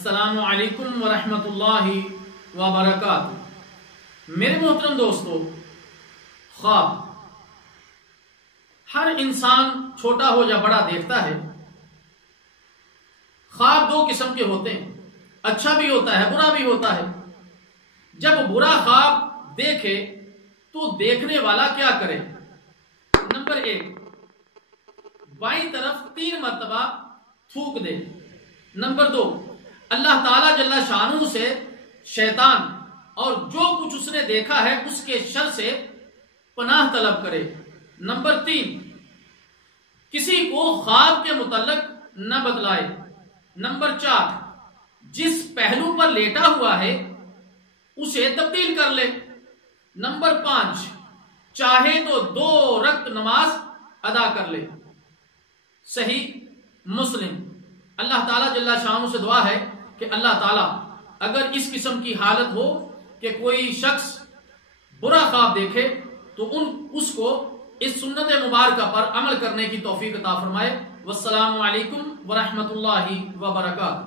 السلام علیکم ورحمۃ اللہ وبرکاتہ۔ میرے محترم دوستو، خواب ہر انسان چھوٹا ہو یا بڑا دیکھتا ہے۔ خواب دو قسم کے ہوتے ہیں، اچھا بھی ہوتا ہے برا بھی ہوتا ہے۔ جب برا خواب دیکھے تو دیکھنے والا کیا کرے؟ نمبر 1، بائیں طرف 3 مرتبہ تھوک دے۔ نمبر 2، اللہ تعالیٰ جل شانہ سے شیطان اور جو کچھ اس نے دیکھا ہے اس کے شر سے پناہ طلب کرے۔ نمبر 3، کسی کو خواب کے متعلق نہ بتلائے۔ نمبر 4، جس پہلو پر لیٹا ہوا ہے اسے تبدیل کر لے۔ نمبر 5، چاہے تو 2 رکعت نماز ادا کر لے۔ صحیح مسلم۔ اللہ تعالیٰ جل شانہ سے دعا ہے کہ اللہ تعالیٰ اگر اس قسم کی حالت ہو کہ کوئی شخص برا خواب دیکھے تو اس کو اس سنت مبارکہ پر عمل کرنے کی توفیق عطا فرمائے۔ والسلام علیکم ورحمۃ اللہ وبرکاتہ۔